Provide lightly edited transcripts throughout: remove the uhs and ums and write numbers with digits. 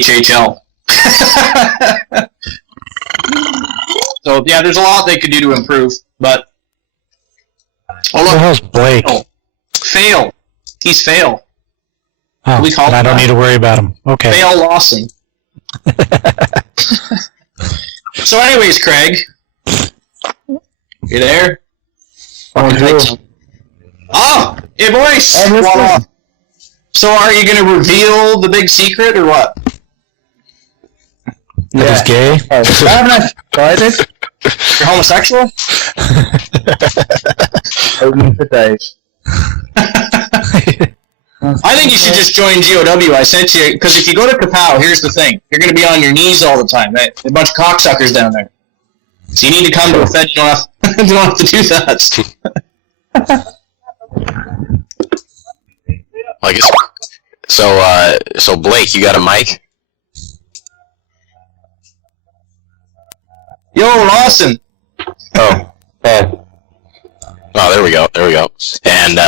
HHL. So yeah, there's a lot they could do to improve, but Who the hell's Blake? Fail. He's Fail. Oh, we call I don't need to worry about him. Okay. Fail Lawson. So anyways, Craig. You there? Oh, hey boys! So are you going to reveal the big secret or what? That he's gay? You're homosexual? I think you should just join GOW. I sent you, because if you go to Kapow, here's the thing. You're going to be on your knees all the time. Right? A bunch of cocksuckers down there. So you need to come to a Fed. You don't have to do that. I guess. So Blake, you got a mic? Yo, Lawson. Oh, there we go. And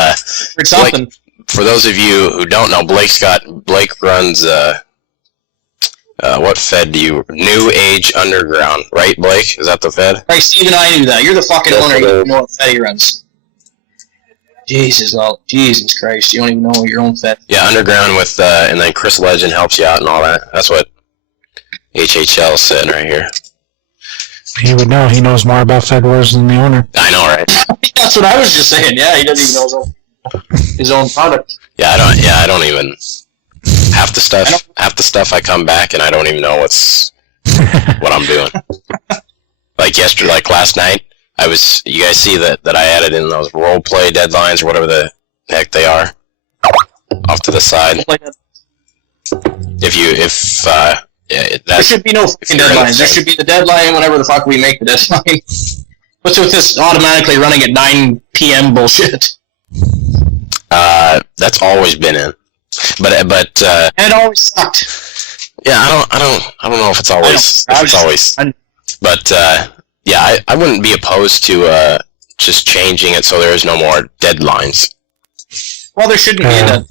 Blake, for those of you who don't know, Blake runs what Fed do you? New Age Underground, right, Blake? Is that the Fed? Right, Steve and I knew that. You're the fucking owner. You don't know what Fed he runs. Jesus Christ! You don't even know your own Fed. Yeah, Underground with, and then Chris Legend helps you out and all that. That's what HHL said right here. He would know. He knows more about Fed Wars than the owner. I know, right? That's what I was just saying. Yeah, he doesn't even know his own product. Yeah, I don't even half the stuff I come back and I don't even know what I'm doing. Like last night, you guys see that I added in those role play deadlines or whatever the heck they are off to the side. There should be no fucking deadlines. There should be the deadline whenever the fuck we make the deadline. What's with this automatically running at 9 p.m. bullshit? That's always been in, but and it always sucked. Yeah, I don't know if it's always. But yeah, I wouldn't be opposed to just changing it so there is no more deadlines. Well, there shouldn't be a deadline.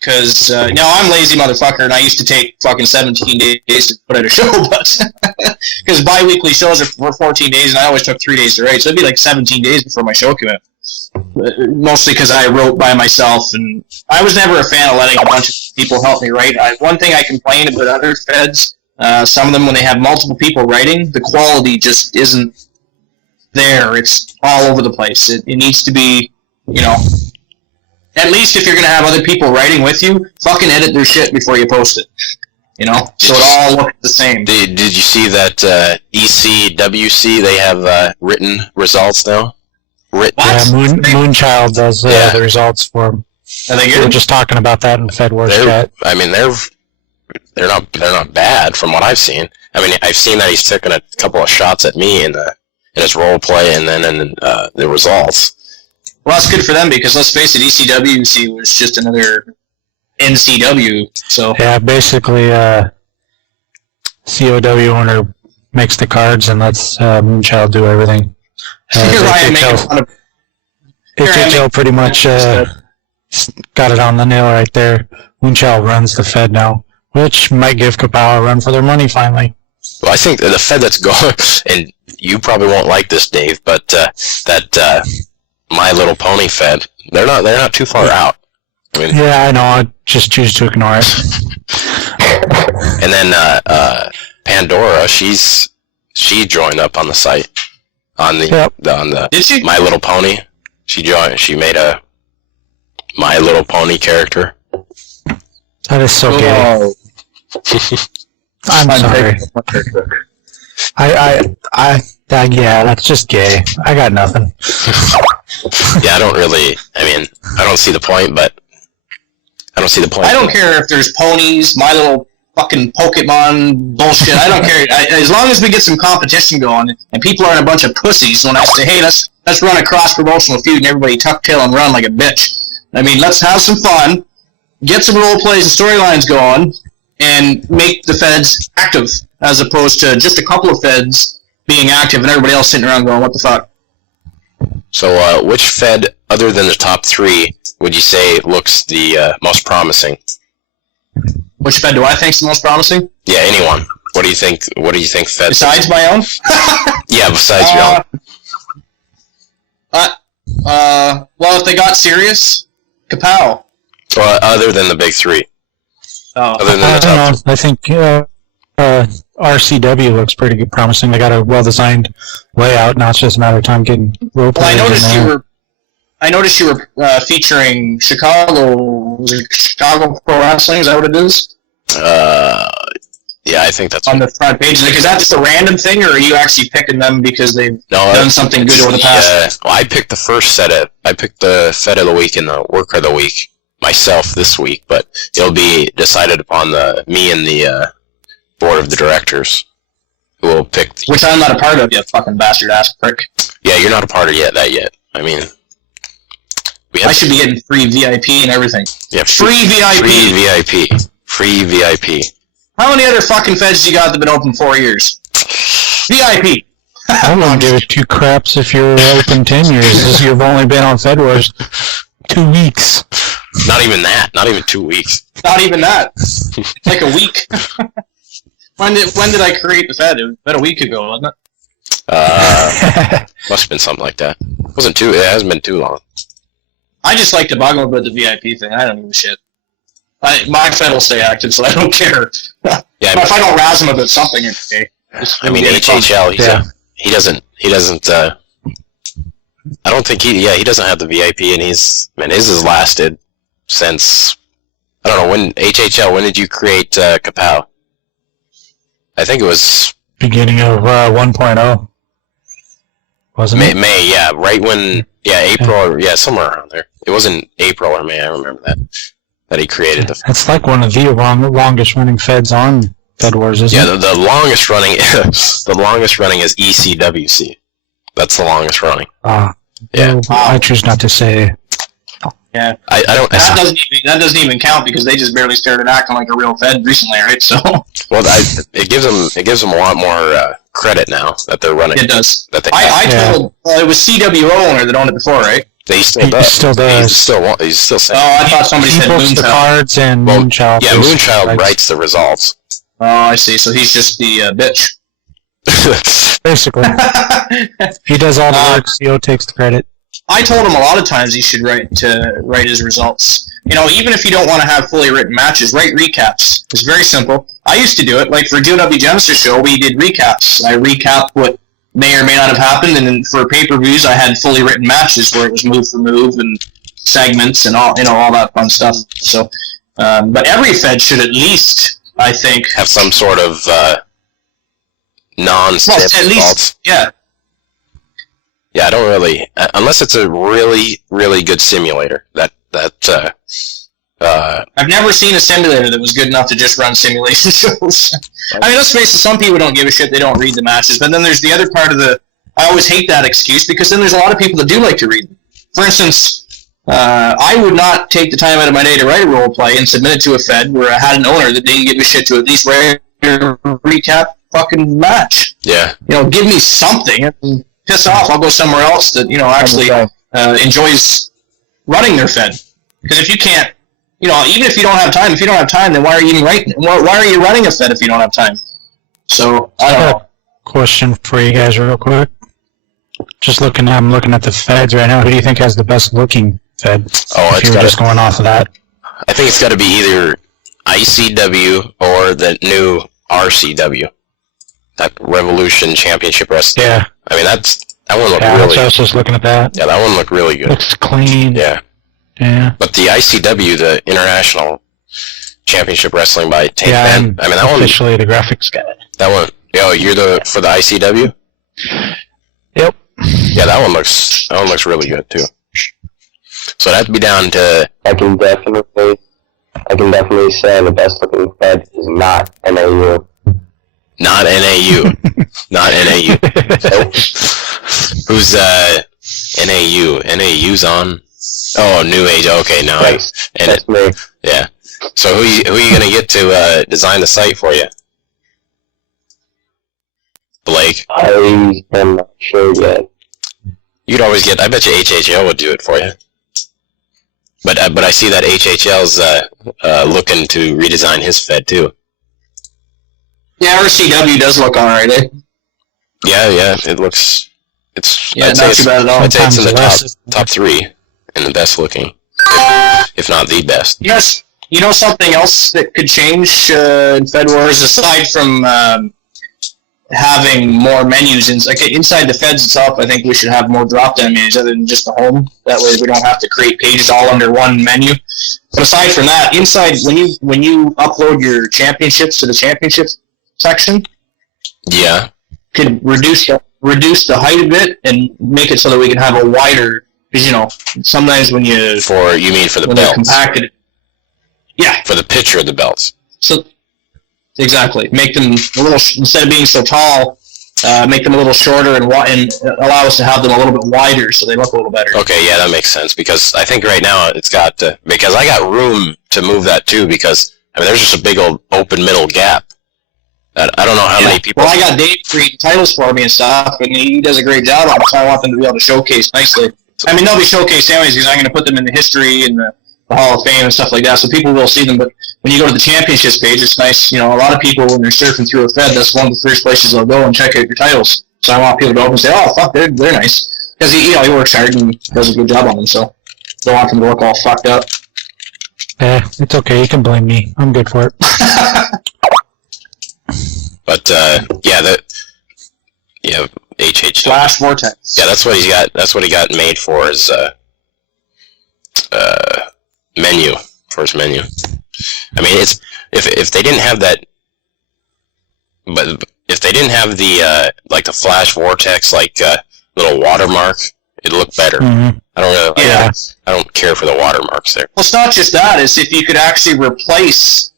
Because, now I'm a lazy motherfucker, and I used to take fucking 17 days to put out a show, but, because bi-weekly shows are for 14 days, and I always took 3 days to write, so it'd be like 17 days before my show came out. Mostly because I wrote by myself, and I was never a fan of letting a bunch of people help me write. One thing I complain about other Feds, some of them, when they have multiple people writing, the quality just isn't there. It's all over the place. It needs to be, at least if you're going to have other people writing with you, fucking edit their shit before you post it. So it all looks the same. Did you see that ECWC, they have written results now? Yeah, Moonchild does the results for them. Are they good? We were just talking about that in the Fed Wars chat. I mean, they're not bad from what I've seen. I mean, I've seen that he's taken a couple of shots at me in his role play and then in the results. Well, that's good for them because let's face it, ECWC was just another NCW. So yeah, basically, COW owner makes the cards and lets Moonchild do everything. HHL pretty much got it on the nail right there. Moonchild runs the Fed now, which might give Kapow a run for their money finally. Well, I think the Fed that's going, and you probably won't like this, Dave, but that My Little Pony Fed, they're not too far out. I mean, yeah, I know. I just choose to ignore it. And then Pandora, she joined up on the site on the Did she? My Little Pony. She joined. She made a My Little Pony character. That is so gay. I'm sorry. Yeah, that's just gay. I got nothing. Yeah, I don't see the point, but I don't see the point. I don't care if there's ponies, My Little fucking Pokemon bullshit. I don't care. As long as we get some competition going, and people aren't a bunch of pussies when I say, hey, let's run a cross-promotional feud and everybody tuck tail and run like a bitch. I mean, let's have some fun, get some role plays and storylines going, and make the Feds active, as opposed to just a couple of Feds being active and everybody else sitting around going, what the fuck? So, which Fed, other than the top three, would you say looks the most promising? Which Fed do I think is the most promising? Yeah, anyone. What do you think? What do you think Fed? Besides my own? Yeah, besides your own. Well, if they got serious, kapow. Well, other than the big three. Oh. Other than I the don't top. know. I think RCW looks pretty good, promising. They got a well-designed layout. Now it's just a matter of time getting role players. Well, I noticed you were featuring Chicago. Was it Chicago Pro Wrestling? Is that what it is? Yeah, I think that's on the front page. Like, is that just a random thing, or are you actually picking them because they've done something good over the past? Well, I picked the first set. I picked the Fed of the Week and the Worker of the Week myself this week, but it'll be decided upon me and the board of the directors who will pick. Which I'm not a part of, you fucking bastard ass prick. Yeah, you're not a part of that yet. I mean, I should be getting free VIP and everything. Yeah, free VIP. Free VIP. How many other fucking feds you got that have been open 4 years? VIP. I wouldn't give it two craps if you were open 10 years. You've only been on Fed Wars 2 weeks. Not even that. Not even 2 weeks. Not even that. It's like a week. When did I create the Fed? It was about a week ago, wasn't it? Must have been something like that. It hasn't been too long. I just like to bug them about the VIP thing. I don't give a shit. My Fed will stay active, so I don't care. Yeah, but if I don't razz him about something, it's okay. I mean, HHL, he doesn't, I don't think he doesn't have the VIP, and his has lasted since, I don't know, when did you create Kapow? I think it was beginning of 1.0. Wasn't it? May, yeah, right when, April, or, somewhere around there. It wasn't April or May, I remember that he created the. It's like one of the longest running feds on Fed Wars, isn't it? Yeah, the longest running, the longest running is ECWC. That's the longest running. Yeah. Well, I choose not to say. Yeah. I don't. That doesn't even count because they just barely started acting like a real Fed recently, right? So. Well, it gives them a lot more credit now that they're running. It does. That they told it was CWO owner that owned it before, right? He still does. He's still saying. Oh, I thought somebody said Moonchild. The cards and Moonchild. Yeah, Moonchild writes the results. Oh, I see. So he's just the bitch. Basically. He does all the work, CO takes the credit. I told him a lot of times he should write his results. You know, even if you don't want to have fully written matches, write recaps. It's very simple. I used to do it. Like for GW Genesis show, we did recaps. I recap what may or may not have happened, and then for pay-per-views, I had fully written matches where it was move for move and segments and all that fun stuff. So, but every Fed should at least, I think, have some sort of non-step results. Yeah. Yeah, I don't really, unless it's a really, really good simulator. I've never seen a simulator that was good enough to just run simulation shows. I mean, let's face it, some people don't give a shit, they don't read the matches, but then there's the other part of I always hate that excuse, because then there's a lot of people that do like to read them. For instance, I would not take the time out of my day to write a role play and submit it to a Fed where I had an owner that didn't give a shit to at least write a recap fucking match. Yeah. You know, give me something. Piss off, I'll go somewhere else that, actually enjoys running their Fed. Because if you can't, even if you don't have time, then why are you even writing? Why are you running a Fed if you don't have time? So, I don't know. Question for you guys real quick. I'm looking at the Feds right now. Who do you think has the best looking Fed? Just going off of that. I think it's got to be either ICW or the new RCW. That Revolution Championship Wrestling. Yeah. I mean, that one looked really... I was just looking at that. Yeah, that one looked really good. Looks clean. Yeah. Yeah. But the ICW, the International Championship Wrestling by Tank Ben, I mean, that one... officially the graphics guy. That one... you're for the ICW? Yep. Yeah, that one looks really good, too. So that'd be down to... I can definitely say the best looking Fed is not NAU. Not NAU. Not NAU. Who's NAU? NAU's on. Oh, New Age. Okay, no. That's me. Yeah. So who are you gonna get to design the site for you? Blake. I am not sure yet. You'd always get. I bet you HHL would do it for you. But I see that HHL's looking to redesign his Fed too. Yeah, RCW does look alright, eh? Yeah, it looks. Not too bad at all. I'd say it's in the top 3 in the best looking, if not the best. Yes, you know something else that could change in Fed Wars aside from having more menus inside the Feds itself. I think we should have more drop-down menus other than just the home. That way, we don't have to create pages all under one menu. But aside from that, inside when you upload your championships to the championships section, yeah, could reduce the height a bit and make it so that we can have a wider. Because sometimes when you for the belts, compacted, yeah, for the picture of the belts. So exactly, make them a little instead of being so tall, make them a little shorter and allow us to have them a little bit wider so they look a little better. Okay, yeah, that makes sense because I think right now it's got because I got room to move that too because there's just a big old open middle gap. I don't know how many people. Well, I got Dave creating titles for me and stuff, and he does a great job on it, so I want them to be able to showcase nicely. They'll be showcased anyways because I'm going to put them in the history and the Hall of Fame and stuff like that, so people will see them. But when you go to the championships page, it's nice. A lot of people, when they're surfing through a Fed, that's one of the first places they'll go and check out your titles. So I want people to open and say, oh, fuck, they're nice. Because he works hard and does a good job on them, so don't want them to look all fucked up. It's okay. You can blame me. I'm good for it. But, HH. Flash Vortex. Yeah, that's what he's got. That's what he got made for his menu. First menu. It's if they didn't have that, but if they didn't have the the Flash Vortex little watermark, it'd look better. Mm-hmm. I don't really. Yeah. I don't care for the watermarks there. Well, it's not just that. It's if you could actually replace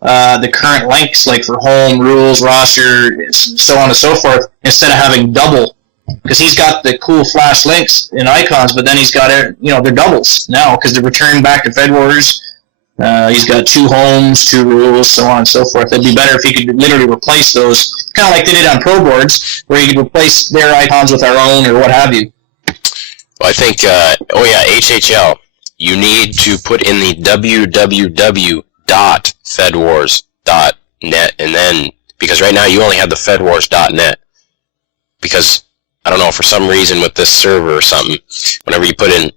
the current links, like for home, rules, roster, so on and so forth, instead of having double. Because he's got the cool Flash links and icons, but then he's got they're doubles now because they're returned back to Fed Wars. He's got 2 homes, 2 rules, so on and so forth. It'd be better if he could literally replace those, kind of like they did on Pro Boards, where you could replace their icons with our own or what have you. Well, I think, HHL, you need to put in the www.fedwars.net, and then, because right now you only have the fedwars.net, because, I don't know, for some reason with this server or something, whenever you put in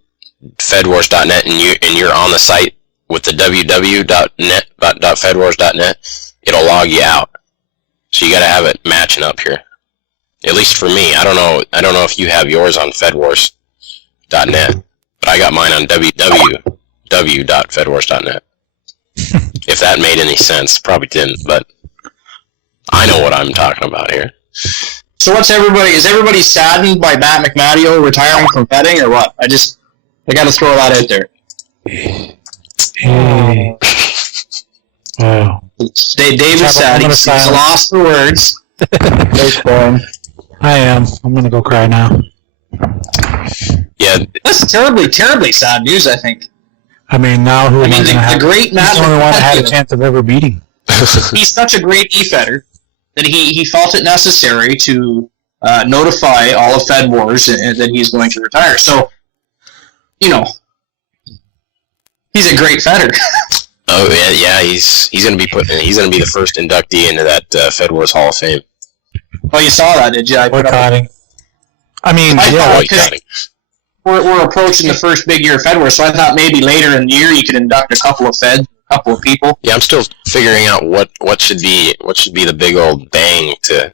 fedwars.net and you're on the site with the www.fedwars.net, it'll log you out. So you gotta have it matching up here. At least for me. I don't know if you have yours on fedwars.net, but I got mine on www.fedwars.net. If that made any sense, probably didn't, but I know what I'm talking about here. So is everybody saddened by Matt McMadio retiring from betting or what? I gotta throw that out there. Wow. Dave is sad. He's lost for words. I am. I'm gonna go cry now. Yeah. That's terribly, terribly sad news, I think. Now who am I gonna have? The great Matt He's the only one that had a chance of ever beating. He's such a great e-fedder that he felt it necessary to notify all of Fed Wars that he's going to retire. So, he's a great fedder. Oh yeah, he's gonna be the first inductee into that Fed Wars Hall of Fame. Oh, you saw that, did you? Boycotting. Boycotting. We're approaching the first big year of Fed Wars, so I thought maybe later in the year you could induct a couple of people. Yeah, I'm still figuring out what should be the big old bang to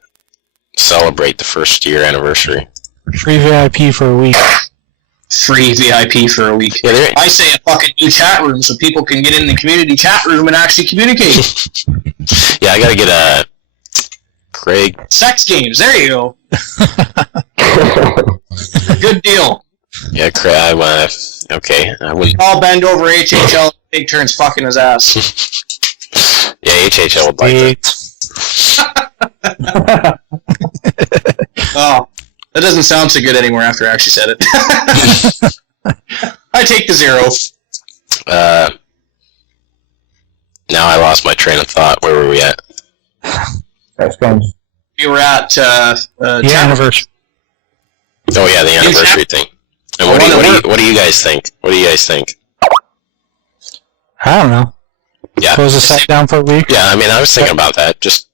celebrate the first year anniversary. Free VIP for a week. Free VIP for a week. Yeah, I say a fucking new chat room so people can get in the community chat room and actually communicate. Yeah, I gotta get a Craig. Sex games, there you go. Good deal. Yeah, Craig. Okay, I would. All bend over HHL. Big turns fucking his ass. Yeah, HHL would like that. Oh, that doesn't sound so good anymore after I actually said it. I take the 0. Now I lost my train of thought. Where were we at? We were at the anniversary. Oh yeah, the anniversary thing. And what do you guys think? What do you guys think? I don't know. Yeah. Close the site down for a week. Yeah, I mean, I was thinking about that. Just